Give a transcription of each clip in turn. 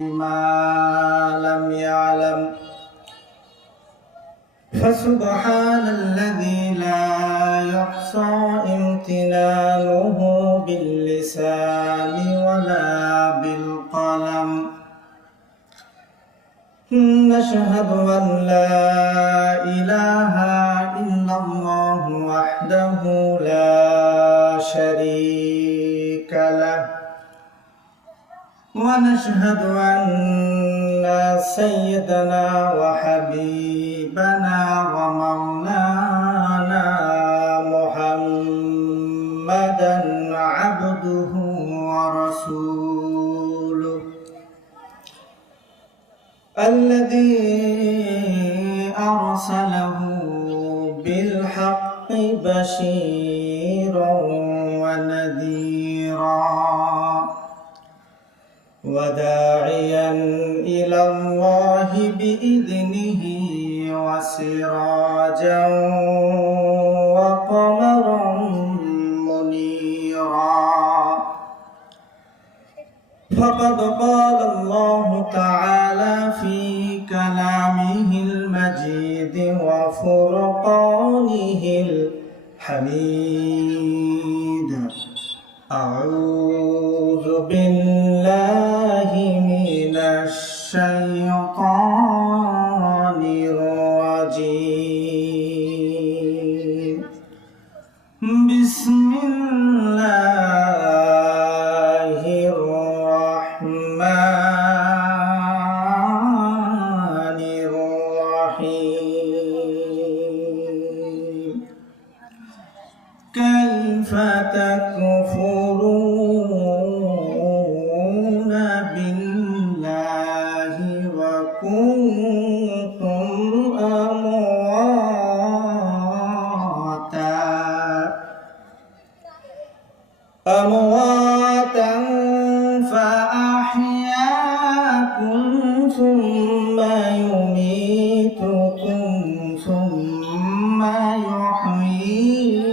ما لم يعلم فسبحان الذي لا يحصى امتنانه باللسان ولا بالقلم. نشهد أن لا إله إلا الله وحده لا شريك له، ونشهد أن سيدنا وحبيبنا ومولانا محمدا عبده ورسوله الذي أرسله بالحق بشيرا ونذيرا وداعيا إلى الله بإذنه وسراجا وقمرا منيرا. فقد قال الله تعالى في كلامه المجيد وفرقانه الحميد: أعوذ بالله من الشيطان الرجيم. بسم الله الرحمن الرحيم. كيف تكفرون بالله وكنتم أمواتا فأحياكم ثم يميتكم ثم يحييكم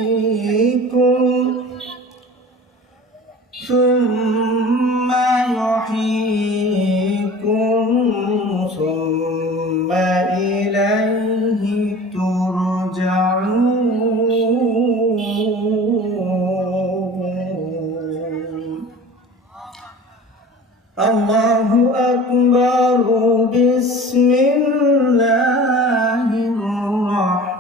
ثم إليه ترجعون. الله أكبر. بسم الله الرحمن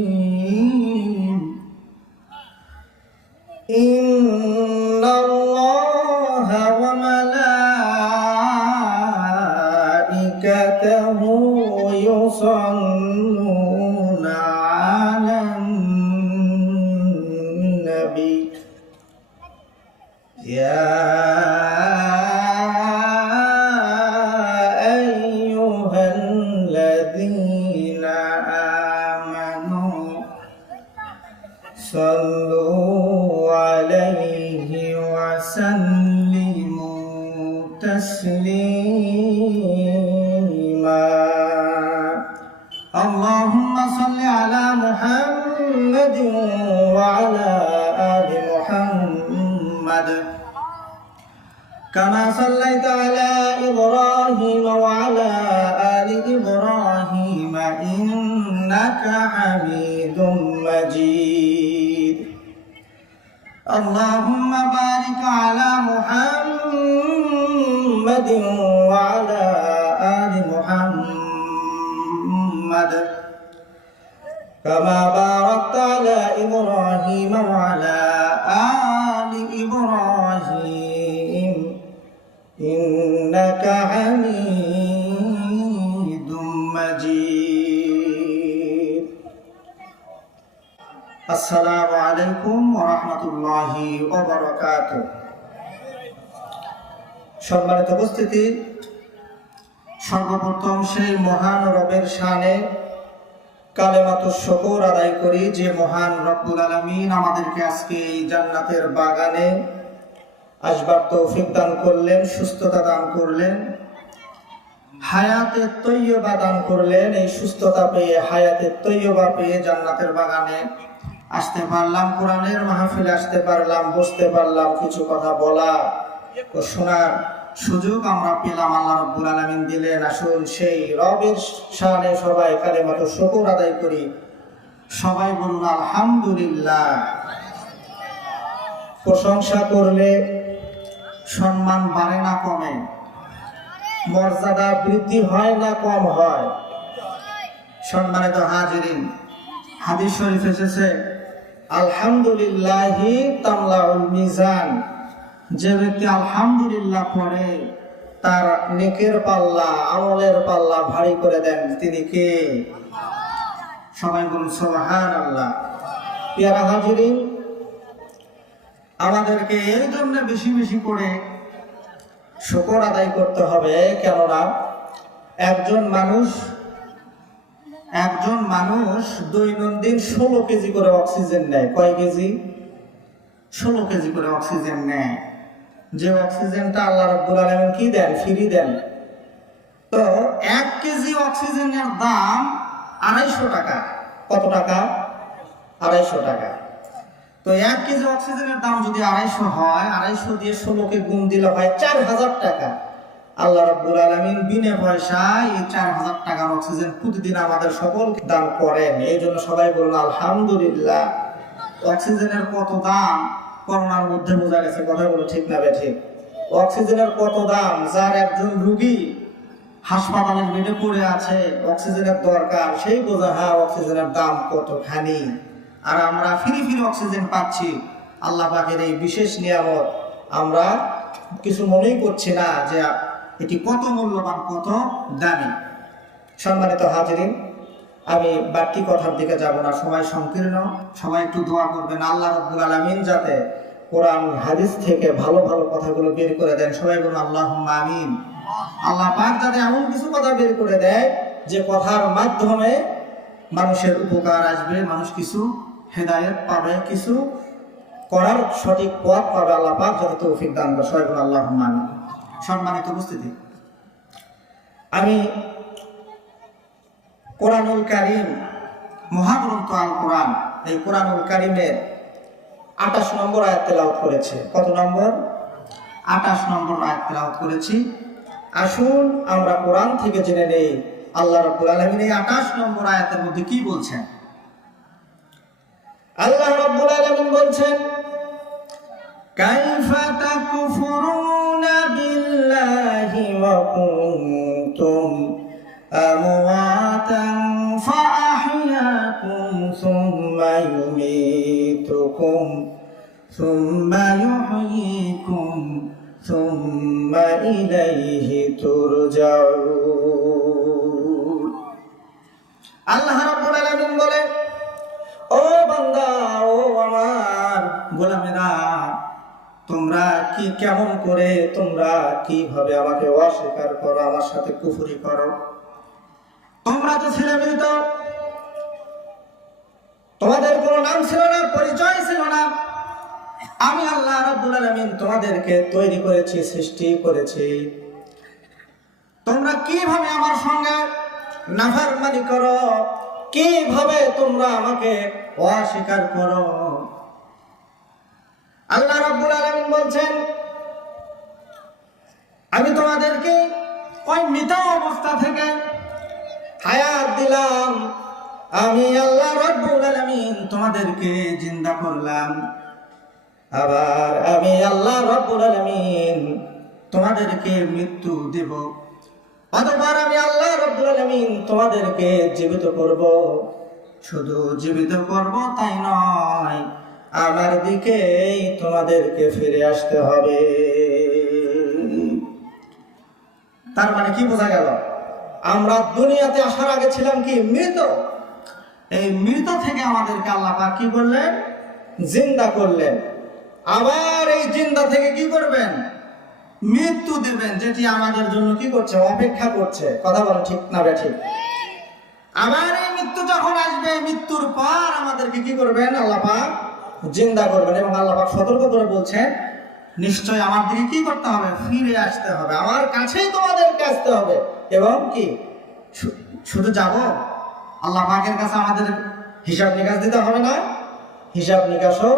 الرحيم. إن الله وملائكته يصلون على النبي يا أيها الذين آمنوا صلوا عليه وسلموا تسليما. اللهم صل على محمد وعلى آل محمد كما صليت على إبراهيم وعلى آل إبراهيم إنك حميد مجيد. اللهم بارك على محمد وعلى آل محمد كما باركت على إبراهيم وعلى آل إبراهيم إنك حميد مجيد. আসসালামু আলাইকুম ওয়া রাহমাতুল্লাহি ওয়া বারাকাতুহু। সম্মানিত উপস্থিতি, সর্বপ্রথম সেই মহান রবের শানে কালেমাতুশ শুকর আদায় করি যে মহান রব্বুল আলামিন আমাদেরকে আজকে এই জান্নাতের বাগানে আসবার তৌফিক দান করলেন, সুস্থতা দান করলেন, হায়াতে তৈয়বা দান করলেন। এই সুস্থতা পেয়ে, হায়াতে তৈয়বা পেয়ে জান্নাতের বাগানে আসতে পারলাম, কোরআনের মাহফিলে আসতে পারলাম, বসতে পারলাম, কিছু কথা বলা ও শোনার সুযোগ আমরা পেলাম, আল্লাহ রাব্বুল আলামিন দিলেন। আসুন সেই রবের শানে সবাই কালেমাতু শুকর আদায় করি। সবাই বলুন আলহামদুলিল্লাহ। প্রশংসা করলে সম্মান বাড়ে না কমে? মর্যাদা বৃদ্ধি হয় না কম হয়? সম্মানিত হাজিরিন, হাদিস শরীফ এসেছে আলহামদুলিল্লাহি তামলাউল মিজান। যে ব্যক্তি আলহামদুলিল্লাহ পড়ে তার নেকের পাল্লা, আমলের পাল্লা ভারী করে দেন। তিনি কে? সবাই বলুন সুবহানাল্লাহ। প্রিয় হাজিরিন, আমাদেরকে এই জন্য বেশি বেশি করে শুকর আদায় করতে হবে, কেননা একজন মানুষ দৈনন্দিন 16 কেজি করে অক্সিজেন নেয়। কয় কেজি? 16 কেজি করে অক্সিজেন নেয়। যে অক্সিজেনটা আল্লাহ রাব্বুল আলামিন কি দেন? ফ্রি দেন। তো 1 কেজি অক্সিজেনের দাম 250 টাকা। কত টাকা? 250 টাকা। তো 1 কেজি অক্সিজেনের দাম যদি 250 হয়, 250 দিয়ে 16কে গুণ দিলে হয় 4000 টাকা। আল্লাহ রাব্বুল আলামিন বিনা পয়সায় এই 4000 টাকার অক্সিজেন প্রতিদিন আমাদের সকলকে দান করেন। এই জন্য সবাই বলুন আলহামদুলিল্লাহ। অক্সিজেনের কত দাম করোনার মধ্যে বোঝা গেছে। কথা বলো ঠিক না বেঠিক? অক্সিজেনের কত দাম? যার একজন রোগী হাসপাতালের বেডে পড়ে আছে, অক্সিজেনের দরকার, সেই বোঝা হ্যাঁ অক্সিজেনের দাম কতখানি। আর আমরা ফ্রি অক্সিজেন পাচ্ছি। আল্লাহ পাকের এই বিশেষ নিয়ামত আমরা কিছু মনেই করছি না যে এটি কত মূল্যবান, কত দামি। সম্মানিত হাজিরিন, আমি বাড়তি কথার দিকে যাব না, সময় সংকীর্ণ। সবাই একটু দোয়া করবেন আল্লাহ রাব্বুল আলামিন যাতে কোরআন হাদিস থেকে ভালো ভালো কথাগুলো বের করে দেন। সবাই বলুন আল্লাহুম্মা আমিন। আল্লাহ পাক যাতে এমন কিছু কথা বের করে দেয় যে কথার মাধ্যমে মানুষের উপকার আসবে, মানুষ কিছু হেদায়েত পাবে, কিছু করার সঠিক পথ পাবে। আল্লাহ পাক যাতে তৌফিক দান করে। সবাই বলুন আল্লাহুম্মা আমিন। সম্মানিত উপস্থিতি, আমি কোরআনুল কারীম, মহাগ্রন্থ আল কোরআন, এই কোরআনুল কারীমের 28 নম্বর আয়াত তেলাওয়াত করেছি। কত নম্বর? 28 নম্বর আয়াত তেলাওয়াত করেছি। আসুন আমরা কোরআন থেকে জেনে নেই আল্লাহ রাব্বুল আলামিন এই 28 নম্বর আয়াতের মধ্যে কি বলছেন। আল্লাহ রাব্বুল আলামিন বলছেন, কাইফা তাকফুরুনা বিল্লাহি ওয়া কুনতুম আমওয়াতান ফাআহইয়াকুম সুম্মা ইউমীতুকুম সুম্মা ইউহয়িকুম সুম্মা ইলাইহি তুরজাউন। আল্লাহ রাব্বুল আলামিন বলেন, ও বান্দা, ও আমার গোলামেরা, তোমরা কি কেমন করে, তোমরা কিভাবে আমাকে অস্বীকার করো, আমার সাথে কুফরি করো? তোমরা তো ছিলে মৃত, তোমাদের কোনো নাম ছিল না, পরিচয় ছিল না। আমি আল্লাহ রাব্বুল আলামিন তোমাদেরকে তৈরি করেছি, সৃষ্টি করেছি। তোমরা কিভাবে আমার সঙ্গে নাফরমানি করো, কিভাবে তোমরা আমাকে অস্বীকার করো? আল্লাহ রাব্বুল আলামিন বলছেন, আমি তোমাদেরকে ওই মৃত অবস্থা থেকে হায়াত দিলাম। আমি আল্লাহ রাব্বুল আলামিন তোমাদেরকে জিন্দা করলাম। আবার আমি আল্লাহ রাব্বুল আলামিন তোমাদেরকে মৃত্যু দেব। অতঃপর আমি আল্লাহ রাব্বুল আলামিন তোমাদেরকে জীবিত করব। শুধু জীবিত করব তাই নয়, আমার দিকেই তোমাদেরকে ফিরে আসতে হবে। তার মানে কি বোঝা গেল? আমরা দুনিয়াতে আসার আগে ছিলাম কি? মৃত। এই মৃত থেকে আমাদেরকে আল্লাহ পাক কি করলেন? জিন্দা করলেন। আবার এই জিন্দা থেকে কি করবেন? মৃত্যু দেবেন, যেটি আমাদের জন্য কি করছে? অপেক্ষা করছে। কথা বলেন ঠিক না ঠিক? আবার এই মৃত্যু যখন আসবে, মৃত্যুর পর আমাদেরকে কি করবেন? আল্লাহ পাক জিন্দা করবেন। এবং আল্লাহ পাক সতর্ক করে বলছেন, নিশ্চয় আমার দিকে কি করতে হবে? ফিরে আসতে হবে, আমার কাছেই তোমাদেরকে আসতে হবে। এবং কি শুধু যাব? আল্লাহ পাকের কাছে আমাদের হিসাব নিকাশ দিতে হবে না? হিসাব নিকাশও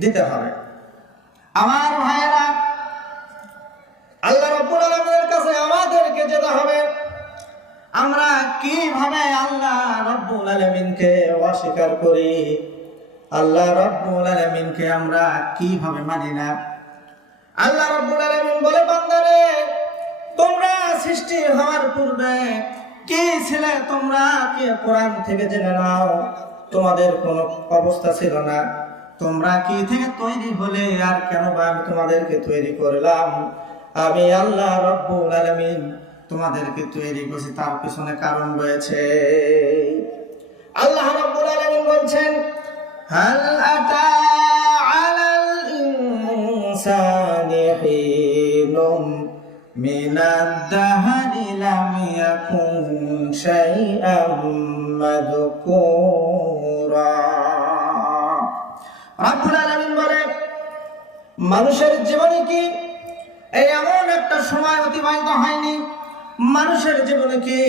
দিতে হবে। আমার ভাইয়েরা, আল্লাহ রাব্বুল আলামিনের কাছে আমাদেরকে যেতে হবে। আমরা কিভাবে আল্লাহ রাব্বুল আলামিনকে অস্বীকার করি, আল্লাহ রাব্বুল আলামিনকে আমরা কিভাবে মানি না। আল্লাহ রাব্বুল আলামিন বলে, বান্দারে তোমরা সৃষ্টি হওয়ার পূর্বে কি ছিলে, তোমরা কি কোরআন থেকে জেনে নাও। তোমাদের কোনো অবস্থা ছিল না, তোমরা কি থেকে তৈরি হলে, আর কেন বা আমি তোমাদেরকে তৈরি করলাম। আমি আল্লাহ রাব্বুল আলামিন তোমাদেরকে তৈরি করেছি, তার পিছনে কারণ রয়েছে। আল্লাহ রাব্বুল আলামিন বলছেন, হাল আতা আলাল ইনসানি হিনুম মিনাদ দাহরি লাম ইয়াকুন শাইআম মাযকুরা। রাব্বুল আলামিন বলেন, মানুষের জীবনে কি এমন একটা সময় অতিবাহিত হয়নি, মানুষের জীবনে কি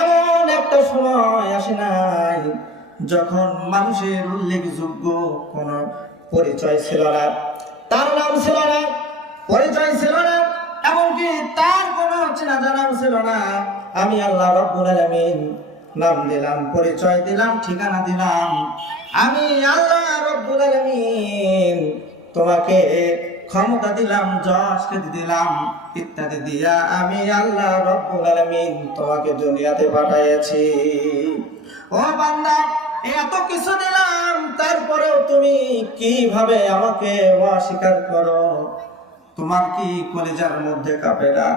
এমন একটা সময় আসে নাই যখন মানুষের উল্লেখযোগ্য কোন পরিচয় ছিল না, তার নাম ছিল না, পরিচয় ছিল না, এমনকি তার কোনো চেনা জানাও ছিল না। আমি আল্লাহ রাব্বুল আলামিন নাম দিলাম, পরিচয় দিলাম, ঠিকানা দিলাম। আমি আল্লাহ রাব্বুল আলামিন তোমাকে ক্ষমতা দিলাম, যশ খ্যাতি দিলাম, ইত্যাদি দিয়া আমি আল্লাহ রাব্বুল আলামিন তোমাকে দুনিয়াতে পাঠিয়েছি। ও বান্দা, এত কিছু দিলাম, তারপরেও তুমি কিভাবে আমাকে অস্বীকার করো? তোমার কি কলিজার মধ্যে কাঁপে না?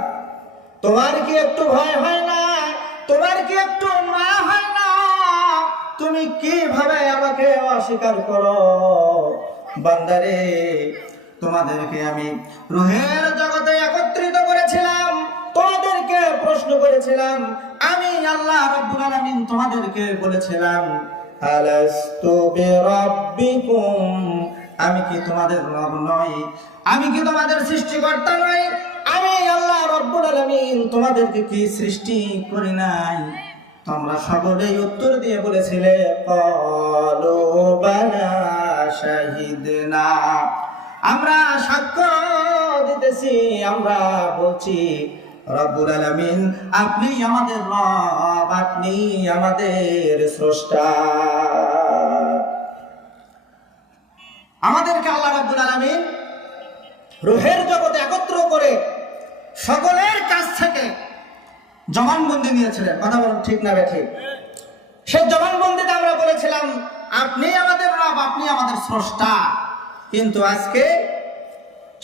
তোমার কি একটু ভয় হয় না? তোমার কি একটু মায়া হয় না? তুমি কিভাবে আমাকে অস্বীকার করো? বান্দারে, তোমাদেরকে আমি রূহের জগতে একত্রিত করেছিলাম, তোমাদেরকে প্রশ্ন করেছিলাম। আমি আল্লাহ রাব্বুল আলামিন তোমাদেরকে বলেছিলাম, আলাস্তু বিরাব্বিকুম, আমি কি তোমাদের রব নই? আমি কি তোমাদের সৃষ্টিকর্তা নই? আমি আল্লাহ রাব্বুল আলামিন তোমাদেরকে কি সৃষ্টি করি নাই? তোমরা সকলেই উত্তর দিয়ে বলেছিলে, ক্বালু বালা শাহিদনা, আমরা সাক্ষ্য দিতেছি, আমরা বলছি রব্বুল আলামিন আপনি আমাদের রব, আপনি আমাদের স্রষ্টা। আমাদেরকে আল্লাহ রাব্বুল আলামিন রূহের জগতে একত্র করে সকলের কাছ থেকে জবানবন্দি নিয়েছিলেন। কথা বলুন, ঠিক না ঠিক? সেই জবানবন্দিতে আমরা বলেছিলাম আপনি আমাদের রব, আপনি আমাদের স্রষ্টা। কিন্তু আজকে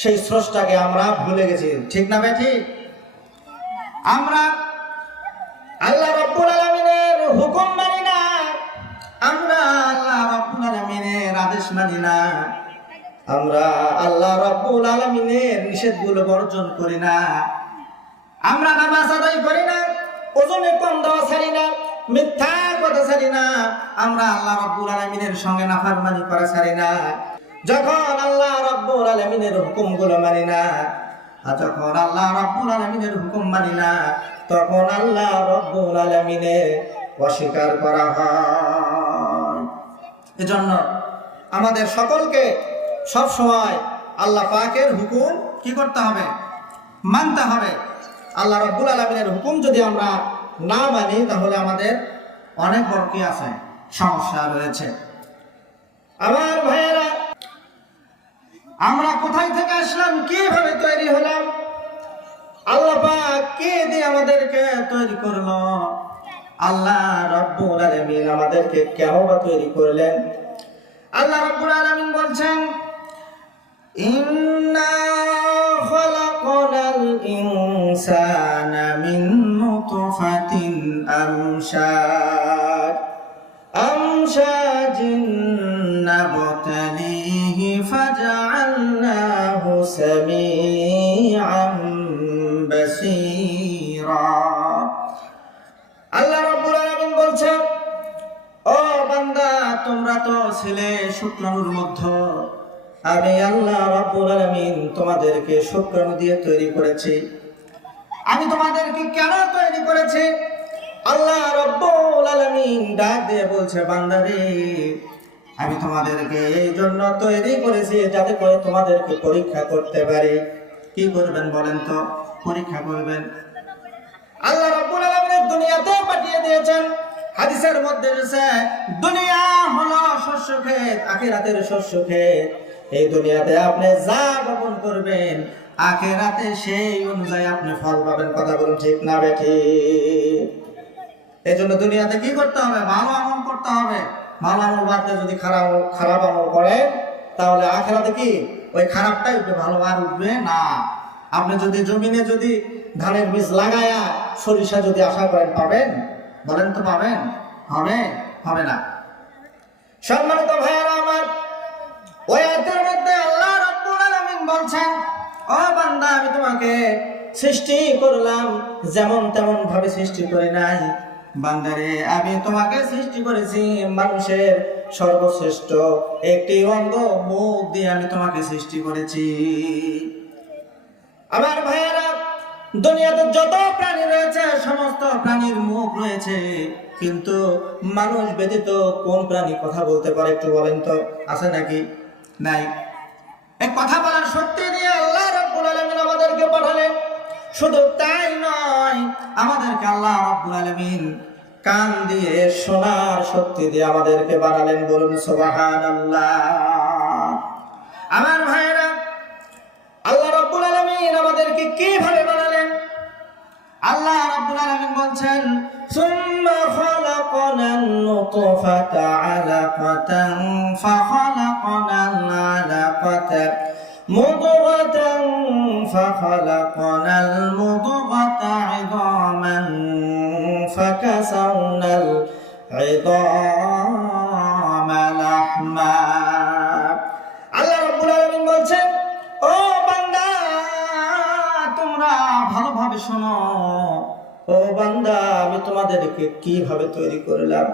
সেই স্রষ্টাকে আমরা ভুলে গেছি, ঠিক না ঠিক? আমরা আল্লাহ রাব্বুল আলামিনের হুকুম মানি না, আমরা আল্লাহ রাব্বুল আলামিনের আদেশ মানি না, আমরা আল্লাহ রাব্বুল আলামিনের নিষেধগুলো বর্জন করি না, আমরা নামাজ আদায় করি না, ওজনে কম দেওয়া ছাড়ি না, মিথ্যা কথা ছাড়ি না, আমরা আল্লাহ রাব্বুল আলামিনের সঙ্গে নাফরমানি করা ছাড়ি না। যখন আল্লাহ রাব্বুল আলামিনের হুকুমগুলো মানি না, যখন আল্লাহ রাব্বুল আলামিনের হুকুম মানি না, তখন আল্লাহ রাব্বুল আলামিনের অস্বীকার করা হয়। এজন্য আমাদের সকলকে সব সময় আল্লাহ পাকের হুকুম কি করতে হবে? মানতে হবে। আল্লাহ রাব্বুল আলামিনের হুকুম যদি আমরা না মানি, তাহলে আমাদের অনেক বড় কি আছে, সমস্যা রয়েছে। আমার ভাইয়েরা, আমরা কোথায় থেকে আসলাম, কিভাবে তৈরি হলাম, আল্লাহ পাক কে দিয়ে আমাদেরকে তৈরি করলো, আল্লাহ রাব্বুল আলামিন আমাদেরকে কেন বা তৈরি করলেন? আল্লাহ রাব্বুল আলামিন বলছেন, ইন্না খালাকনাল ইনসানা মিন নুতফাতিন আমশাজিন নাবতালিহি ফাজআলনাহু সামিআন বাসীরা। আল্লাহ রাব্বুল আলামিন বলছেন, ও বান্দা, তোমরা তো ছিলে শুক্রাণুর মধ্যে, আমি আল্লাহ রাব্বুল আলামিন তোমাদেরকে শুক্রাণু দিয়ে তৈরি করেছি। আমি তোমাদেরকে কেন তৈরি করেছি? আল্লাহ রাব্বুল আলামিন ডাক দিয়ে বলছে, বান্দারে, আমি তোমাদেরকে এই জন্য তৈরি করেছি যাতে করে তোমাদেরকে পরীক্ষা করতে পারি। কি করবেন বলেন তো? পরীক্ষা করবেন। আল্লাহ রাব্বুল আলামিন দুনিয়াতে পাঠিয়ে দিয়েছেন। হাদিসের মধ্যে এসেছে দুনিয়া হলো শস্য ক্ষেত, আখিরাতের শস্য ক্ষেত। এই দুনিয়াতে আপনি যা বপন করবেন আখিরাতে সেই অনুযায়ী আপনি ফল পাবেন। কথা বলুন ঠিক না বেঠিক? এই জন্য দুনিয়াতে কি করতে হবে? ভালো আমল করতে হবে। ভালো আমল বাদ দিয়ে যদি খারাপ আমল করেন তাহলে আখিরাতে কি ওই খারাপটাই উঠবে, ভালো আর উঠবে না। আপনি যদি জমিনে যদি ধানের বীজ লাগায়া সরিষা যদি আশা করেন পাবেন? বলেন তো পাবেন? হবে? হবে না। সম্মানিত ভাইয়েরা আমার, ওই আয়াতের মধ্যে আল্লাহ রাব্বুল আলামিন বলছেন, ও বান্দা আমি তোমাকে সৃষ্টি করলাম, যেমন তেমন ভাবে সৃষ্টি করি নাই। বান্দারে আমি তোমাকে সৃষ্টি করেছি মানুষের সর্বশ্রেষ্ঠ একটি অঙ্গ মুখ দিয়ে আমি তোমাকে সৃষ্টি করেছি। আমার ভাইয়েরা, দুনিয়াতে যত প্রাণী রয়েছে সমস্ত প্রাণীর মুখ রয়েছে, কিন্তু মানুষ ব্যতীত কোন প্রাণী কথা বলতে পারে একটু বলেন তো? আছে নাকি? নাই। এই কথা বলার শক্তি দিয়ে আল্লাহ রাব্বুল আলামিন আমাদেরকে পাঠালেন। শুধু তাই নয়, আমাদেরকে আল্লাহ রাব্বুল আলামিন কান দিয়ে শোনার শক্তি দিয়ে আমাদেরকে বানালেন। বলুন সুবহানাল্লাহ। আমার ভাইরা, আল্লাহ রাব্বুল আলামিন আমাদেরকে কিভাবে বানালেন? আল্লাহ রাব্বুল আলামিন বলছেন, সুম্মা খালাকনান নুতফাতা আলাকাতান ফাখালাকনাল আলাকাতা মুদগাতান ফাখালাকনাল মুদগাতা ইদামান ফাকাসাওনাল ইদামা লাহমা। আল্লাহ রাব্বুল আলামিন বলছেন, ও বান্দা তোমরা ভালোভাবে শোনো। ও বান্দা আমি তোমাদেরকে কিভাবে তৈরি করলাম।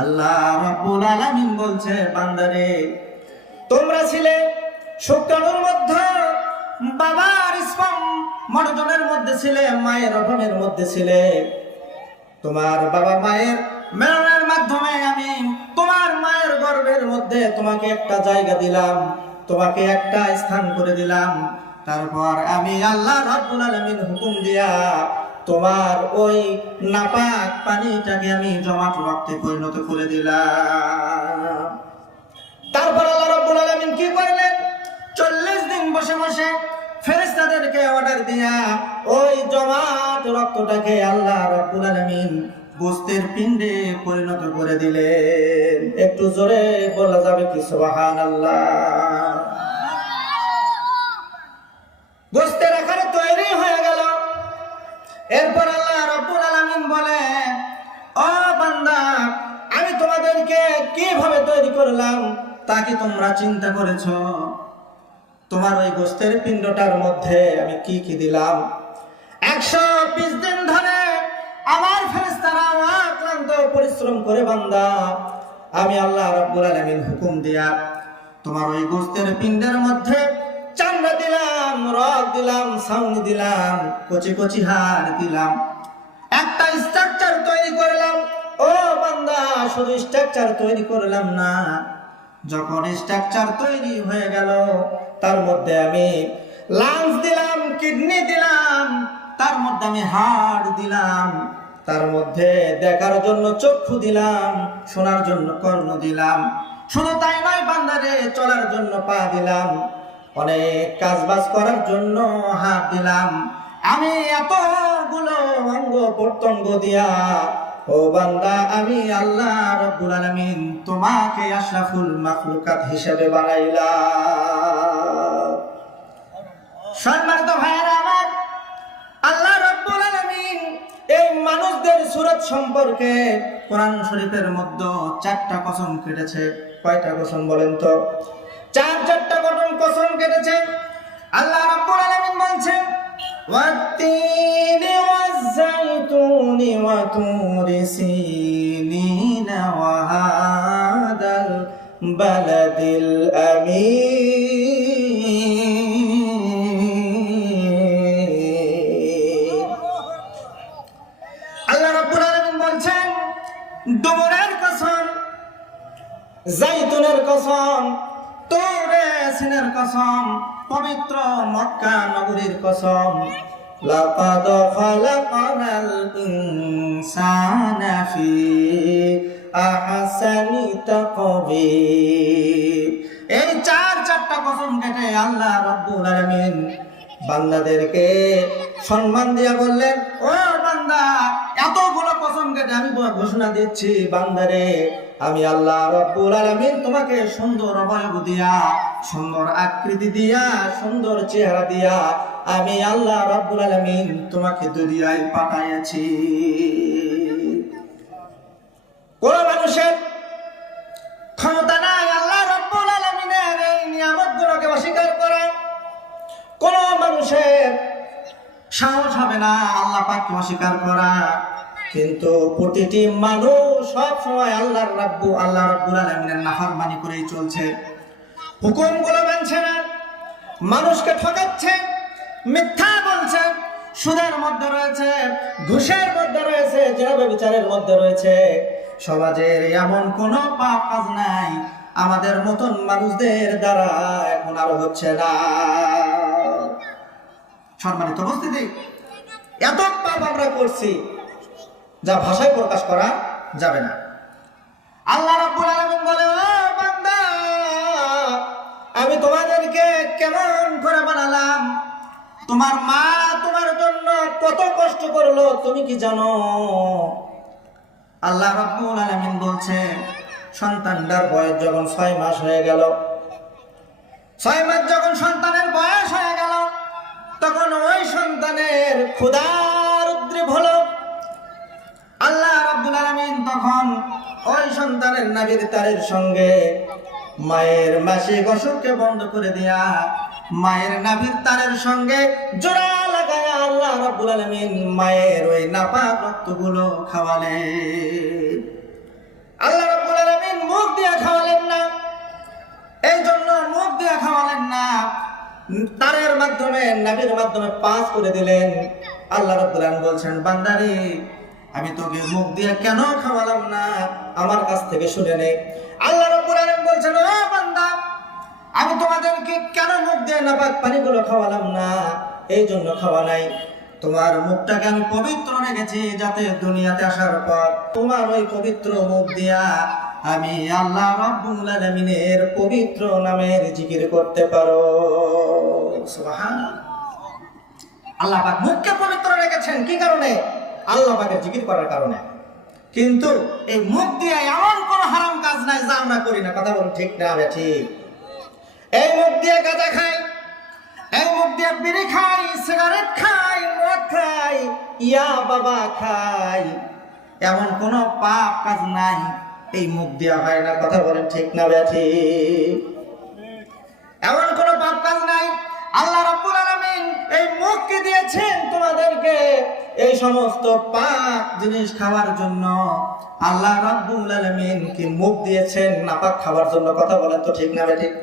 আল্লাহ রাব্বুল আলামিন বলছে, বান্দারে তোমরা ছিলে শুক্রাণুর মধ্যে, বাবার স্পার্ম মনোজনের মধ্যে ছিলে, মায়ের রহমের মধ্যে ছিলে। তোমার বাবা মায়ের মেলনের মাধ্যমে আমি তোমার মায়ের গর্ভের মধ্যে তোমাকে একটা জায়গা দিলাম, তোমাকে একটা স্থান করে দিলাম। তারপর আমি আল্লাহ রাব্বুল আলামিন হুকুম দিয়া তোমার ওই নাপাক পানিটাকে আমি জমাট রক্তে পরিণত করে দিলাম। তারপর আল্লাহ রাব্বুল আলামিন কি করলেন? 40 দিন বসে বসে ফেরেশতাদেরকে অর্ডার দিয়া ওই জমাট রক্তটাকে আল্লাহ রাব্বুল আলামিন গোশতের পিণ্ডে পরিণত করে দিলেন। একটু জোরে বলা যাবে কি সুবহানাল্লাহ? গোশতের আকারে তৈরি হয়ে গেল। এরপর আল্লাহ রাব্বুল আলামিন বলে, ও বান্দা আমি তোমাদেরকে কিভাবে তৈরি করলাম তা কি তোমরা চিন্তা করেছো? তোমার ওই গোশতের পিণ্ডটার মধ্যে আমি কি কি দিলাম? 120 দিন ধরে আমার ফেরেশতারা অক্লান্ত পরিশ্রম করে বান্দা আমি আল্লাহ রাব্বুল আলামিন হুকুম দিয়া তোমার ওই গোশতের পিণ্ডের মধ্যে চামড়া দিলাম, রগ দিলাম, ছাউনি দিলাম, কচি কচি হাড় দিলাম, একটা স্ট্রাকচার তৈরি করলাম। ও বান্দা শুধু স্ট্রাকচার তৈরি করলাম না, যখন স্ট্রাকচার তৈরি হয়ে গেল তার মধ্যে আমি লাংস দিলাম, কিডনি দিলাম, তার মধ্যে আমি হাড় দিলাম, তার মধ্যে দেখার জন্য চক্ষু দিলাম, শোনার জন্য কর্ণ দিলাম। শুধু তাই নয় বান্দারে, চলার জন্য পা দিলাম, অনেক কাজবাজ করার জন্য হাত দিলাম। আমি এতগুলো অঙ্গ প্রত্যঙ্গ দিয়া ও বান্দা আমি আল্লাহ রাব্বুল আলামিন তোমাকে আশরাফুল মাখলুকাত হিসেবে বানাইলাম। সম্মানিত ভাইরা আমার, আল্লাহ রাব্বুল আলামিন এই মানুষদের সুরত সম্পর্কে কোরআন শরীফের মধ্যে 4টা কসম কেটেছে। কয়টা কসম বলেন তো? 4টা কসম কেটেছে। আল্লাহ রাব্বুল আলামিন বলছেন, ওয়াত-তিনি ওয়াজ-যাইতুনি ওয়া তুরি সিনিন ওয়া হাদাল বালাদিল আমিন। আল্লাহ রাব্বুল আলামিন বলছেন, ডুমুরের কসম, জাইতুন কসম, তুরে সিনের কসম, পবিত্র মক্কা নগরীর কসম, লাকাদ খালাকানাল ইনসানা ফি আহসানি তাকবীর। এই চারটা কসম কেটে আল্লাহ রাব্বুল আলামিন বান্দাদেরকে সম্মান দিয়া বললেন, ও বান্দা, এতগুলো কসম কেটে আমি ঘোষণা দিচ্ছি, বান্দারে, আমি আল্লাহ রাব্বুল আলামিন তোমাকে সুন্দর অবয়ব দিয়া, সুন্দর আকৃতি দিয়া, সুন্দর চেহারা দিয়া আমি আল্লাহ রাব্বুল আলামিন তোমাকে দুনিয়ায় পাঠাইয়াছি। কোন মানুষের ক্ষমতা নাই আল্লাহ রাব্বুল আলামিনের এই নিয়ামতগুলোকে অস্বীকার করা। কোন মানুষের সাহস হবে না আল্লাহ পাককে অস্বীকার করা। কিন্তু প্রতিটি মানুষ সব সময় আল্লাহ রাব্বুল আলামিনের নাফরমানি করেই চলছে, হুকুমগুলো মানছে না, মানুষকে ঠকাচ্ছে, মিথ্যা বলছে, সুদের মধ্যে রয়েছে, ঘুষের মধ্যে রয়েছে, জিনা বিচারের মধ্যে রয়েছে। সমাজের এমন কোনো পাপ কাজ নাই আমাদের মতন মানুষদের দ্বারা এখন আর হচ্ছে না। সম্মানিত উপস্থিতি, এত পাপ আমরা করছি যা ভাষায় প্রকাশ করা যাবে না। আল্লাহ রাব্বুল আলামিন বলে, ও বান্দা, আমি তোমাদেরকে কেমন করে বানালাম, তোমার মা তোমার জন্য কত কষ্ট করলো তুমি কি জানো? আল্লাহ রাব্বুল আলামিন বলছে, সন্তানটার বয়স যখন 6 মাস হয়ে গেল, 6 মাস যখন সন্তানের বয়স হয়ে গেল, তখন ওই সন্তানের ক্ষুধার উদ্রেক হলো। আল্লাহ রাব্বুল আলামিন তখন ওই সন্তানের নাভির তারের সঙ্গে মায়ের মাসিক অসুখকে বন্ধ করে দিয়া মায়ের নাভির তারের সঙ্গে জোড়া লাগায়া আল্লাহ রাব্বুল আলামিন মায়ের ওই নাপাক রক্তগুলো খাওয়ালেন। আল্লাহ রাব্বুল আলামিন মুখ দিয়ে খাওয়ালেন না, এই জন্য মুখ দিয়ে খাওয়ালেন না, তারের মাধ্যমে নাভির মাধ্যমে পাস করে দিলেন। আল্লাহ রাব্বুল আলামিন বলছেন, বান্দারে, আমি তোকে মুখ দিয়ে কেন খাওয়ালাম না আমার কাছ থেকে শুনে নে। আল্লাহ রাব্বুল আলামিন বলছেন, ও বান্দা, আমি তোমাদেরকে কেন মুখ দিয়ে নাপাক পানিগুলো খাওয়ালাম না? এই জন্য খাওয়া নাই, তোমার মুখটাকে আমি পবিত্র রেখেছি যাতে দুনিয়াতে আসার পর তোমার ওই পবিত্র মুখ দিয়া আমি আল্লাহ রাব্বুল আলামিনের পবিত্র নামের জিকির করতে পারো। সুবহানাল্লাহ। আল্লাহ পাক মুখকে পবিত্র রেখেছেন কি কারণে? আল্লাহ পাকের জিকির করার কারণে। কিন্তু এই মুখ দিয়ে এমন কোন হারাম কাজ নাই যা আমরা করি না। কথা বলুন ঠিক না ঠিক? এই মুখ দিয়ে গাঁজা খাই, এই মুখ দিয়ে বিড়ি খাই, সিগারেট খাই, মদ খাই, ইয়া বাবা খাই, এমন কোন পাপ কাজ নাই এই মুখ দিয়ে হয় না। কথা বলেন ঠিক না ঠিক? এমন কোন পাপ কাজ নাই। আল্লাহ রাব্বুল আলামিন এই মুখকে দিয়েছেন তোমাদেরকে এই সমস্ত পাক জিনিস খাওয়ার জন্য। আল্লাহ রাব্বুল আলামিন কি মুখ দিয়েছেন নাপাক খাওয়ার জন্য? কথা বলেন তো ঠিক না ঠিক?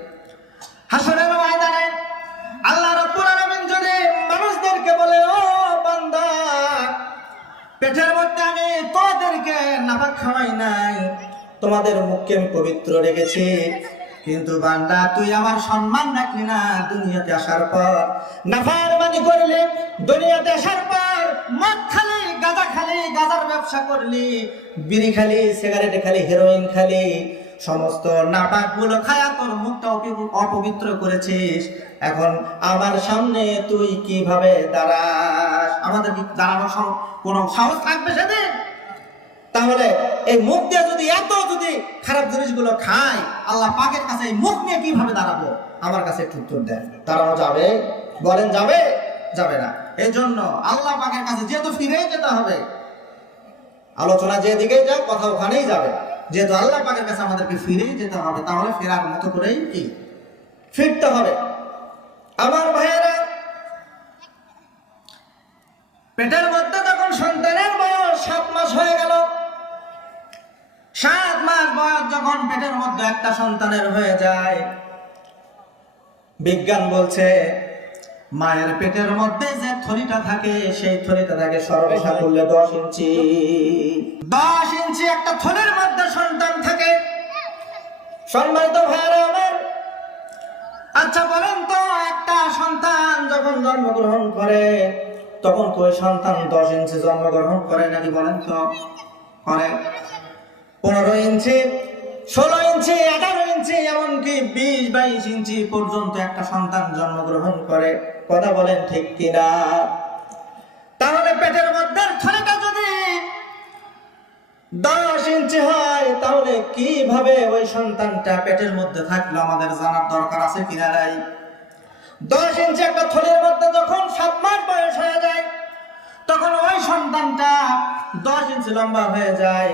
হাসরের ময়দানে আল্লাহ রাব্বুল আলামিন যদি মানুষদেরকে বলে, ও বান্দা, পেটের মধ্যে আমি তোমাদেরকে নাপাক খাওয়াই নাই, তোমাদের মুখকে আমি পবিত্র রেখেছি, কিন্তু বান্দা তুই আমার সম্মান রাখলি না দুনিয়াতে আসার পর, নাফরমানি করলি, দুনিয়াতে আসার পর মদ খালি, গাঁজা খালি, গাঁজার ব্যবসা করলি, বিড়ি খালি, সিগারেট খালি, হেরোইন খালি, সমস্ত নাপাক গুলো খায়া তোর মুখটা অপবিত্র করেছিস। এখন আমার সামনে তুই কিভাবে দাঁড়াস? আমাদের কি দাঁড়ানোর কোনো সাহস থাকবে সেদিন? তাহলে এই মুখ দিয়ে যদি খারাপ জিনিসগুলো খাই, আল্লাহ পাকের কাছে এই মুখ নিয়ে কিভাবে দাঁড়াবো? আমার কাছে একটু উত্তর দেন। দাঁড়ানো যাবে? বলেন যাবে? যাবে না। এই জন্য আল্লাহ পাকের কাছে যেহেতু ফিরেই যেতে হবে, আলোচনা যেদিকে যাক কথা ওখানেই যাবে। যেহেতু আল্লাহ পাকের কাছে আমাদেরকে ফিরেই যেতে হবে, তাহলে ফেরার মতো করেই কি ফিরতে হবে। আমার ভাইয়েরা, পেটের মধ্যে তখন সন্তানের বয়স 7 মাস হয়ে গেল। 7 মাস বয়স যখন পেটের মধ্যে একটা সন্তানের হয়ে যায়, বিজ্ঞান বলছে মায়ের পেটের মধ্যে যে থলিটা থাকে সেই থলিটা থাকে সর্বসা করলে 10 ইঞ্চি। 10 ইঞ্চি একটা থলির মধ্যে সন্তান থাকে। সম্মানিত ভাইরা আমার, আচ্ছা বলেন তো, একটা সন্তান যখন জন্মগ্রহণ করে তখন ওই সন্তান 10 ইঞ্চি জন্মগ্রহণ করে নাকি বলেন তো? করে। 15 ইঞ্চি, 16 ইঞ্চি, 18 ইঞ্চি, এমনকি 20-22 ইঞ্চি পর্যন্ত একটা সন্তান জন্মগ্রহণ করে। কথা বলেন ঠিক কিনা? তাহলে পেটের মধ্যে থলেটা যদি 10 ইঞ্চি হয়, তাহলে কিভাবে ওই সন্তানটা পেটের মধ্যে থাকলো আমাদের জানার দরকার আছে কিনা নাই? 10 ইঞ্চি একটা থলের মধ্যে যখন 7 মাস বয়স হয়ে যায়, তখন ওই সন্তানটা 10 ইঞ্চি লম্বা হয়ে যায়।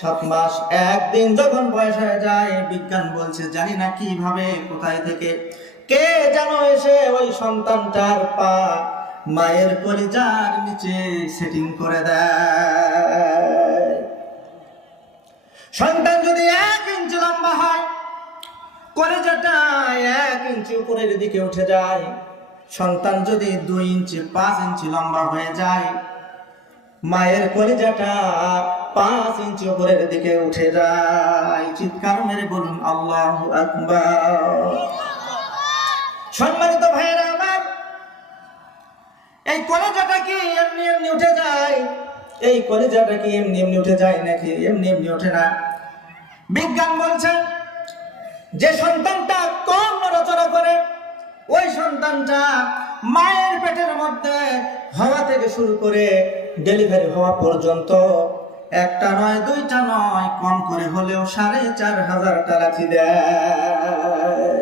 7 মাস 1 দিন যখন বয়স হয়ে যায়, বিজ্ঞান বলছে জানি না কিভাবে কোথায় থেকে কে যেন এসে ওই সন্তানটার পা মায়ের কলিজার নিচে সেটিং করে দেয়। সন্তান যদি 1 ইঞ্চি লম্বা হয়, কলিজাটা 1 ইঞ্চি উপরের দিকে উঠে যায়। সন্তান যদি 2 ইঞ্চি 5 ইঞ্চি লম্বা হয়ে যায়, মায়ের কলিজাটা 5 ইঞ্চি উপরের দিকে উঠে যায়। চিৎকার মেরে বলুন আল্লাহু আকবার। সম্মানিত ভাইরা আমার, এই কলিজাটা কি এমনি এমনি উঠে যায়? এই কলিজাটা কি এমনি এমনি উঠে যায় নাকি? এমনি এমনি ওঠে না। বিজ্ঞান বলছে যে সন্তানটা কম নড়াচড়া করে, ওই সন্তানটা মায়ের পেটের মধ্যে হওয়া থেকে শুরু করে ডেলিভারি হওয়া পর্যন্ত একটা নয়, দুইটা নয়, কম করে হলেও 4500টা লাথি দেয়।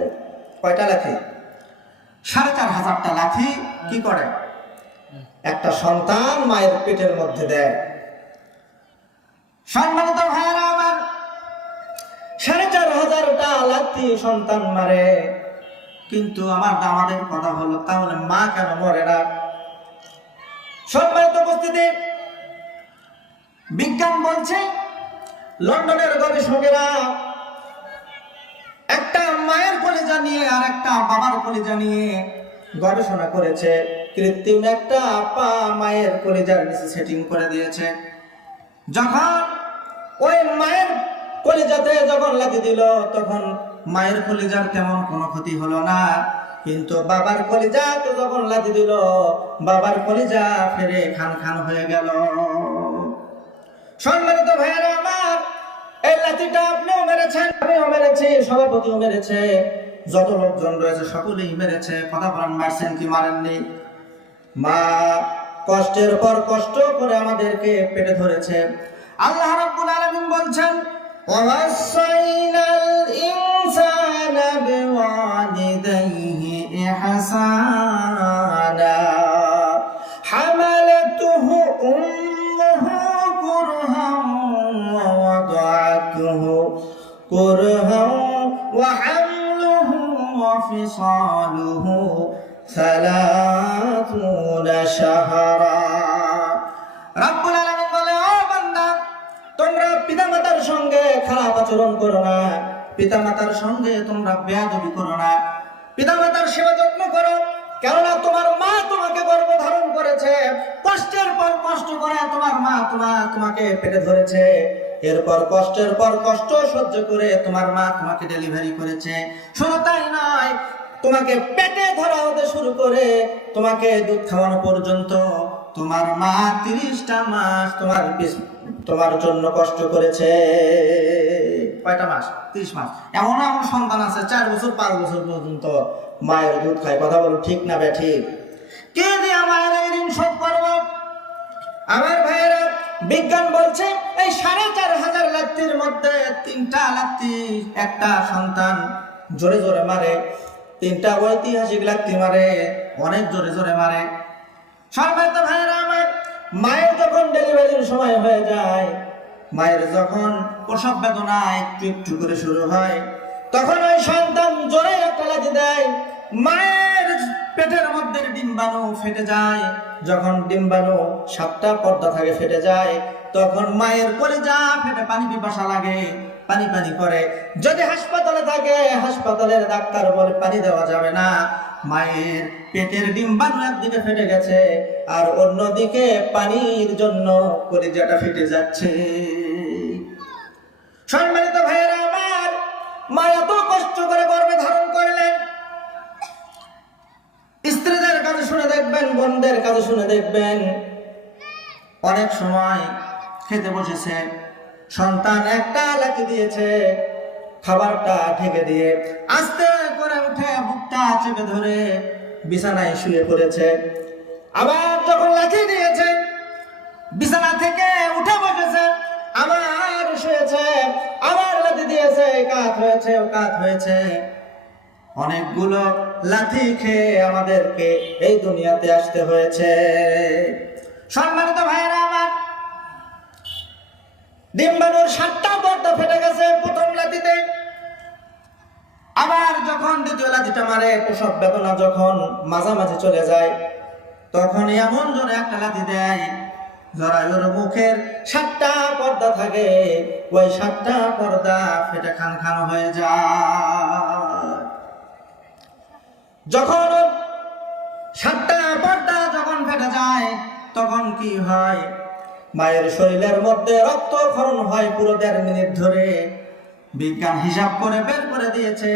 কয়টা লাথি? 4500টা লাথি কি করে একটা সন্তান মায়ের পেটের মধ্যে দেয়। সম্মানিত ভাইরা আমার, 4500টা লাথি সন্তান মারে। কিন্তু আমাদের কথা হলো, তাহলে মা কেন মরে না? সম্মানিত উপস্থিতি, বিজ্ঞান বলছে, লন্ডনের গবেষকেরা একটা মায়ের কলিজা নিয়ে আর একটা বাবার কলিজা নিয়ে গবেষণা করেছে। কৃত্রিম একটা পা মায়ের কলিজার নিচে সেটিং করে দিয়েছে। যখন ওই মায়ের কলিজাতে যখন লাগিয়ে দিল, তখন মায়ের কলিজার তেমন কোনো ক্ষতি হলো না। কিন্তু বাবার কলিজাতে যখন লাগিয়ে দিল, বাবার কলিজা ফেরে খান খান হয়ে গেল। সম্মানিত ভাইয়েরা আমার, এই লাঠিটা আপনিও মেরেছেন, আমিও মেরেছি, সভাপতিও মেরেছে, যত লোকজন রয়েছে সকলেই মেরেছে। কথা বলেন, মারছেন কি মারেননি? মা কষ্টের পর কষ্ট করে আমাদেরকে পেটে ধরেছে। আল্লাহ রাব্বুল আলামিন বলছেন, ওয়াসাইনাল ইনসানা বিওয়ালিদাইহি ইহসানা হামালাতুহু উম্মুহু কুরহান ওয়া ওয়াদাআতুহু কুরহান ওয়া হামলুহু ওয়া ফিসালুহু 30 শাহরা। রাব্বুল আলামিন বলে, ও বান্দা, তোমরা পিতামাতার সঙ্গে খারাপ আচরণ করো না, পিতামাতার সঙ্গে তোমরা বেয়াদবি করো না, পিতামাতার সেবা যত্ন করো। কেননা তোমার মা তোমাকে গর্ভধারণ করেছে, কষ্টের পর কষ্ট করে তোমার মা তোমাকে পেটে ধরেছে, এরপর কষ্টের পর কষ্ট সহ্য করে তোমার মা তোমাকে ডেলিভারি করেছে। শুধু তাই নয়, তোমাকে পেটে ধরা হতে শুরু করে তোমাকে দুধ খাওয়ানো পর্যন্ত তোমার মা 30টা মাস তোমার জন্য কষ্ট করেছে। কয়টা মাস? 30 মাস। এমন আমার সন্তান আছে 4 বছর 5 বছর পর্যন্ত মায়ের দুধ খায়। কথা বলো ঠিক না ব্যাঠিক? কে দিয়ে মায়ের এই ঋণ শোধ করবো? আমার ভাইয়েরা, বিজ্ঞান বলছে এই 4500 লাত্তির মধ্যে 3টা লাত্তি একটা সন্তান জোরে জোরে মারে, 3টা ঐতিহাসিক লাত্তি মারে, অনেক জোরে জোরে মারে। সম্মানিত ভাইয়েরা আমার, মায়ের যখন ডেলিভারির সময় হয়ে যায়, মায়ের যখন প্রসব বেদনা একটু একটু করে শুরু হয়, তখন ওই সন্তান জোরে একটা লাথি দেয়, মায়ের পেটের মধ্যে ডিম্বাণু ফেটে যায়। যখন ডিম্বাণু 7টা পর্দা থাকে ফেটে যায়, তখন মায়ের কলিজা ফেটে পানি পিপাসা লাগে, পানি পানি করে। যদি হাসপাতালে থাকে, হাসপাতালের ডাক্তার বলে পানি দেওয়া যাবে না, মায়ের পেটের ডিম্বাণু একদিকে ফেটে গেছে আর অন্যদিকে পানির জন্য কলিজাটা ফেটে যাচ্ছে। সম্মানিত ভাইয়েরা আমার, মা এত কষ্ট করে গর্ভে ধারণ করলেন। স্ত্রীদের কাছে শুনে দেখবেন, বোনদের কাছে শুনে দেখবেন, অনেক সময় খেতে বসেছে, সন্তান একটা লাথি দিয়েছে, খাবারটা ঢেকে দিয়ে আস্তে করে উঠে বুকটা চেপে ধরে বিছানায় শুয়ে পড়েছে। আবার যখন লাথি দিয়েছে, বিছানা থেকে উঠে বসেছে, আবার শুয়েছে, আবার লাথি দিয়েছে, কাত হয়েছে, কাত হয়েছে। অনেকগুলো লাথি খেয়ে আমাদেরকে এই দুনিয়াতে আসতে হয়েছে। সম্মানিত ভাইয়েরা আমার, ডিম্বাণুর 7টা পর্দা ফেটে গেছে প্রথম লাথিতে। আবার যখন দ্বিতীয় লাথিটা মারে, প্রসব বেদনা যখন মাঝামাঝি চলে যায়, তখন এমন জোরে একটা লাথি দেয়, জরায়ুর মুখের 7টা পর্দা থাকে, ওই 7টা পর্দা ফেটে খান খান হয়ে যায়। যখন 7টা পর্দা যখন ফেটে যায়, তখন কি হয়? মায়ের শরীরের মধ্যে রক্তক্ষরণ হয় পুরো 1.5 মিনিট ধরে। বিজ্ঞান হিসাব করে বের করে দিয়েছে,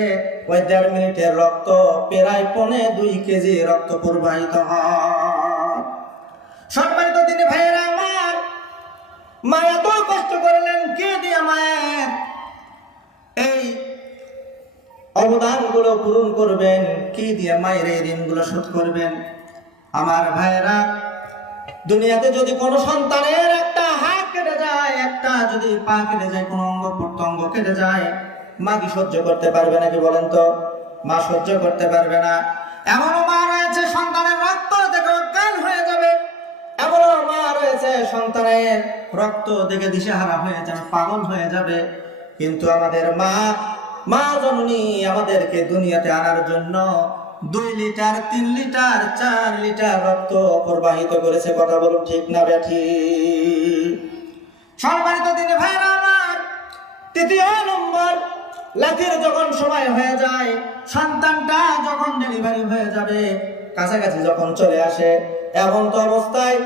ওই 1.5 মিনিটের রক্ত প্রায় 2.25 কেজি রক্ত প্রবাহিত হয়। সম্মানিত দিনী ভাইয়েরা আমার, মা এত কষ্ট করলেন, কে দিয়ে মায়ের এই অবদানগুলো পূরণ করবেন? কি দিয়ে মায়ের এই ঋণগুলো শোধ করবেন? আমার ভাইয়েরা, দুনিয়াতে যদি কোনো সন্তানের একটা হাত কেটে যায়, একটা যদি পা কেটে যায়, কোনো অঙ্গ প্রত্যঙ্গ কেটে যায়, মা কি সহ্য করতে পারবে নাকি বলেন তো? মা সহ্য করতে পারবে না। এমনও মা রয়েছে সন্তানের রক্ত দেখে অজ্ঞান হয়ে যাবে, এমনও মা রয়েছে সন্তানের রক্ত দেখে দিশেহারা হয়ে যাবে, পাগল হয়ে যাবে। কিন্তু আমাদের মা জননী আমাদেরকে দুনিয়াতে আনার জন্য 2 লিটার, 3 লিটার, 4 লিটার রক্ত প্রবাহিত করেছে। কথা বলুন ঠিক না ব্যাঠিক? সম্মানিত দিনী ভাইরা আমার, 3য় নম্বর লাথির যখন সময় হয়ে যায়, সন্তানটা যখন ডেলিভারি হয়ে যাবে, কাছাকাছি যখন চলে আসে, এমন তো অবস্থায়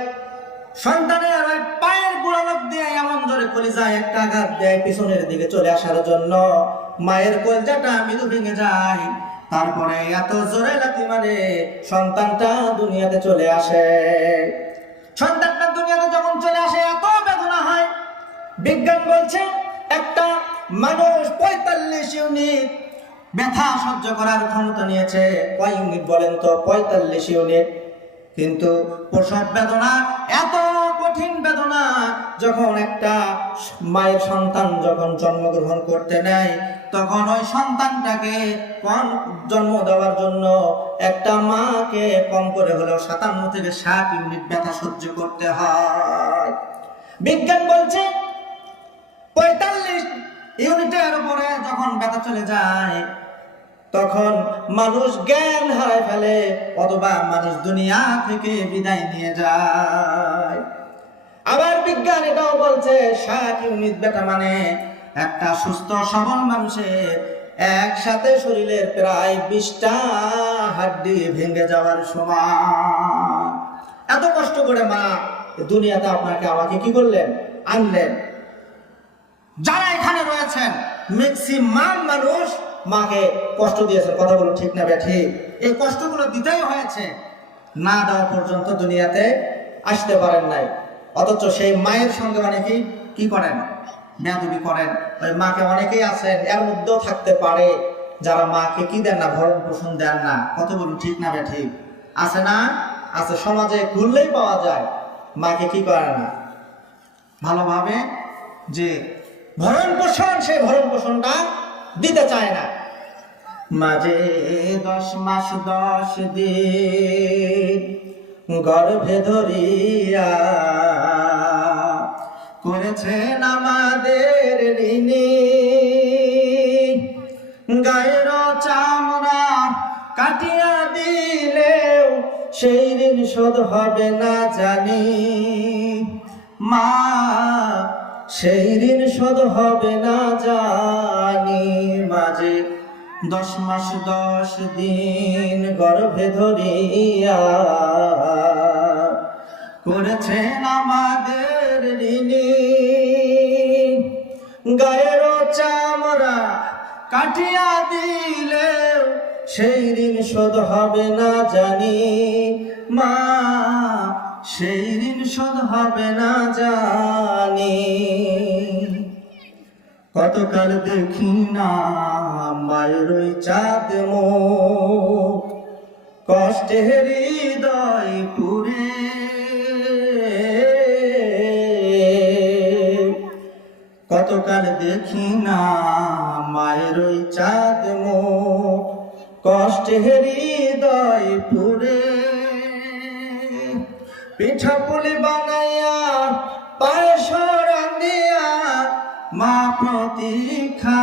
সন্তানের ওই পায়ের গোড়ালক দিয়ে এমন জোরে কলিজায় একটা আঘাত দেয় পিছনের দিকে চলে আসার জন্য, মায়ের কলজাটা মৃদু ভেঙে যায়। তারপরে এত জোরে লাথি মারে, সন্তানটা দুনিয়াতে চলে আসে। সন্তানটা দুনিয়াতে যখন চলে আসে, এত বেদনা হয়। বিজ্ঞান বলছে একটা মানুষ 45 ইউনিট ব্যথা সহ্য করার ক্ষমতা নিয়েছে। কয় ইউনিট বলেন তো? 45 ইউনিট। কিন্তু প্রসব বেদনা এত কঠিন বেদনা, যখন একটা মায়ের সন্তান যখন জন্মগ্রহণ করতে নেয়, তখন ওই সন্তানটাকে জন্ম দেওয়ার জন্য একটা মাকে কম করে হলেও 57 থেকে 60 ইউনিট ব্যথা সহ্য করতে হয়। বিজ্ঞান বলছে 45 ইউনিটের উপরে যখন ব্যথা চলে যায়, তখন মানুষ জ্ঞান হারায় ফেলে, অথবা মানুষ দুনিয়া থেকে বিদায় নিয়ে যায়। আবার বিজ্ঞান এটাও বলছে 60 ইউনিট ব্যথা মানে একটা সুস্থ সবল মানুষের একসাথে শরীরের প্রায় 20টা হাড্ডি ভেঙে যাওয়ার সমান। এত কষ্ট করে মা দুনিয়াতে আপনাকে আমাকে কি করলেন? আনলেন। যারা এখানে রয়েছেন ম্যাক্সিমাম মানুষ মাকে কষ্ট দিয়েছেন। কথা বলুন ঠিক না ব্যাঠিক? এই কষ্টগুলো দিতেই হয়েছে, না দেওয়া পর্যন্ত দুনিয়াতে আসতে পারেন নাই। অথচ সেই মায়ের সঙ্গে অনেকেই কি করেন? বেয়াদবি করেন। ওই মাকে অনেকেই আছেন, এর মধ্যেও থাকতে পারে যারা মাকে কি দেন না, ভরণ পোষণ দেন না। কথা বলুন ঠিক না ব্যাঠিক? আছে না? আছে। সমাজে ঘুরলেই পাওয়া যায়। মাকে কি করে না, ভালোভাবে যে ভরণ পোষণ, সেই ভরণ পোষণটা দিতে চায় না। মাঝে 10 মাস 10 দিন গর্ভে ধরিয়া করেছেন আমাদের ঋণী, গায়ের চামড়া কাটিয়া দিলেও সেই ঋণ শোধ হবে না জানি। মা সেই ঋণ শোধ হবে না জানি। মাঝে 10 মাস 10 দিন গর্ভে ধরিয়া করেছেন আমাদের ঋণী, গায়ের চামড়া কাটিয়া দিলেও সেই ঋণ শোধ হবে না জানি মা, সেই ঋণ শোধ হবে না জানি। কতকাল দেখি না মায়ের ওই চাঁদ মুখ, কষ্টে হৃদয় পুরে। কতকাল দেখি না মায়ের ওই চাঁদ মুখ, কষ্টে হৃদয় পুরে। পিঠা পুলি বানাইয়া পায়েস রান্ধিয়া মা প্রতীক্ষা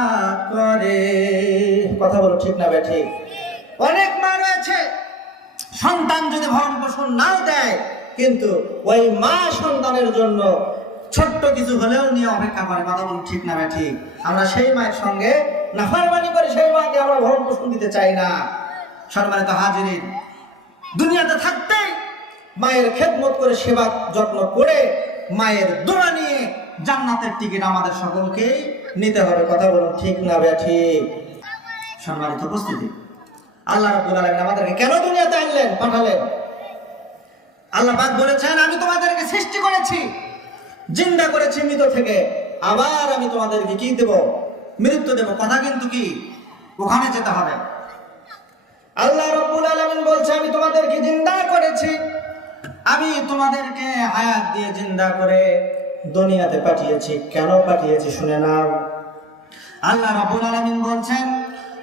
করে। কথা বলো ঠিক না বে ঠিক? অনেক মা রয়েছে সন্তান যদি ভরণ পোষণ নাও দেয়, কিন্তু ওই মা সন্তানের জন্য ছোট্ট কিছু হলেও নিয়ে অপেক্ষা করে। কথা বলুন ঠিক না ঠিক? আমরা সেই মায়ের সঙ্গে নাফরমানি করে সেই মাকে আমরা ভরণ পোষণ দিতে চাই না। সম্মানিত হাজিরিন, দুনিয়াতে থাকতে মায়ের খেদমত করে সেবা যত্ন করে মায়ের দোয়া নিয়ে জান্নাতের টিকিট আমাদের সকলকেই নিতে হবে। কথা বলুন ঠিক না ঠিক? সম্মানিত উপস্থিতি, আল্লাহ রাব্বুল আলামিন আমাদেরকে কেন দুনিয়াতে আনলেন, পাঠালেন? আল্লাহ পাক বলেছেন, আমি তোমাদেরকে সৃষ্টি করেছি, জিন্দা করেছি মৃত থেকে, আবার আমি তোমাদেরকে কি দেব? মৃত্যু দেব। কথা কিন্তু কি? ওখানে যেতে হবে। আল্লাহ রাব্বুল আলামিন বলছে, আমি তোমাদেরকে জিন্দা করেছি, আমি তোমাদেরকে হায়াত দিয়ে জিন্দা করে দুনিয়াতে পাঠিয়েছি। কেন পাঠিয়েছি শুনে নাও। আল্লাহ রাব্বুল আলামিন বলছেন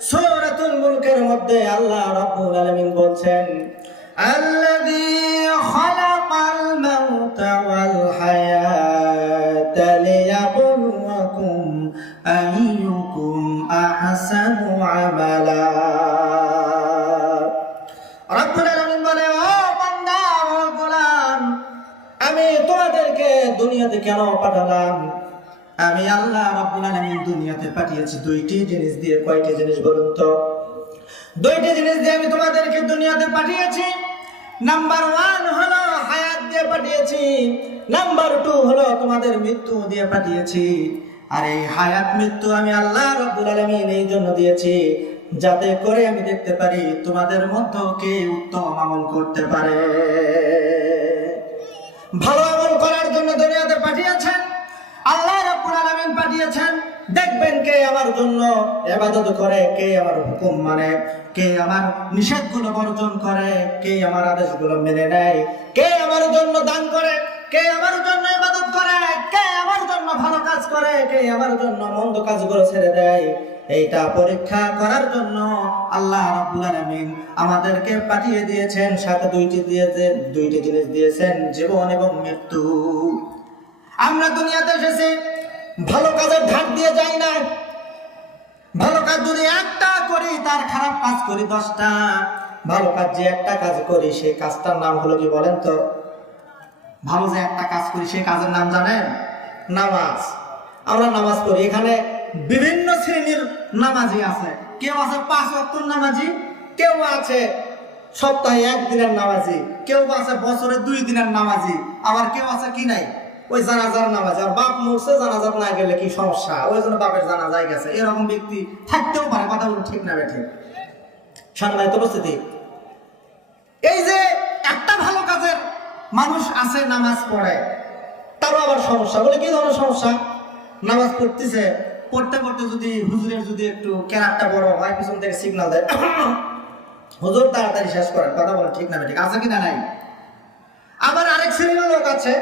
সূরাতুল মুলকের মধ্যে, আল্লাহ রাব্বুল আলামিন বলছেন, আল্লাযী খালাকাল মাউতা ওয়াল হায়াতা লিয়াবলুয়াকুম আইয়ুকুম আহসানু আমালা। রাব্বুল আলামিন বলে, ও বান্দা, ও গোলাম, আমি তোমাদেরকে দুনিয়াতে কেন পাঠালাম? আমি আল্লাহ রাব্বুল আলামিন দুনিয়াতে পাঠিয়েছি দুইটি জিনিস দিয়ে। কয়টি জিনিস বলুন তো? দুইটি জিনিস দিয়ে আমি তোমাদেরকে দুনিয়াতে পাঠিয়েছি। নাম্বার 1 হলো হায়াত দিয়ে পাঠিয়েছি, নাম্বার 2 হলো তোমাদের মৃত্যু দিয়ে পাঠিয়েছি। আর এই হায়াত মৃত্যু আমি আল্লাহ রাব্বুল আলামিন এই জন্য দিয়েছি, যাতে করে আমি দেখতে পারি তোমাদের মধ্যে কে উত্তম আমল করতে পারে। ভালো আমল করার জন্য দুনিয়াতে পাঠিয়েছেন আল্লাহ রাব্বুল আলামিন, পাঠিয়েছেন দেখবেন কে আমার জন্য ইবাদত করে, কে আমার হুকুম মানে, কে আমার নিষেধগুলো বর্জন করে, কে আমার আদেশগুলো মেনে নেয়, কে আমার জন্য দান করে, কে আমার জন্য ইবাদত করে, কে আমার জন্য ভালো কাজ করে, কে আমার জন্য মন্দ কাজগুলো ছেড়ে দেয়। এইটা পরীক্ষা করার জন্য আল্লাহ রাব্বুল আলামিন আমাদেরকে পাঠিয়ে দিয়েছেন। সাথে দুইটি জিনিস দিয়েছেন, জীবন এবং মৃত্যু। আমরা দুনিয়াতে এসেছি ভালো কাজের ধার দিয়ে যাই না। ভালো কাজ যদি একটা করি, তার খারাপ কাজ করি 10টা। ভালো কাজ যে একটা কাজ করি, সেই কাজটার নাম হলো কি বলেন তো? ভালো যে একটা কাজ করি, সেই কাজের নাম জানেন? নামাজ। আমরা নামাজ পড়ি, এখানে বিভিন্ন শ্রেণীর নামাজি আছে। কেউ আছে 5 ওয়াক্তের নামাজি, কেউ আছে সপ্তাহে 1 দিনের নামাজি, কেউ আছে বছরে 2 দিনের নামাজি, আবার কেউ আছে কি নাই ওই জানাজার নামাজ। আর বাপ মরছে, জানাজাত না গেলে কি সমস্যা, ওই জন্য বাপের জানাজায় গেছে, এরকম ব্যক্তি থাকতেও পারে। কথা বলুন ঠিক না ঠিক? সম্মানিত উপস্থিতি, এই যে একটা ভালো কাজের মানুষ আছে নামাজ পড়ে, তারও আবার সমস্যা। বলে কি ধরনের সমস্যা? নামাজ পড়তেছে, পড়তে পড়তে যদি হুজুরের যদি একটু ক্যারাকটা বড় হয়, পিছন থেকে সিগন্যাল দেয়, হুজুর তাড়াতাড়ি শেষ করেন। কথা বলেন ঠিক না ঠিক? আছে কিনা নাই? আবার আরেক শ্রেণীর লোক আছে,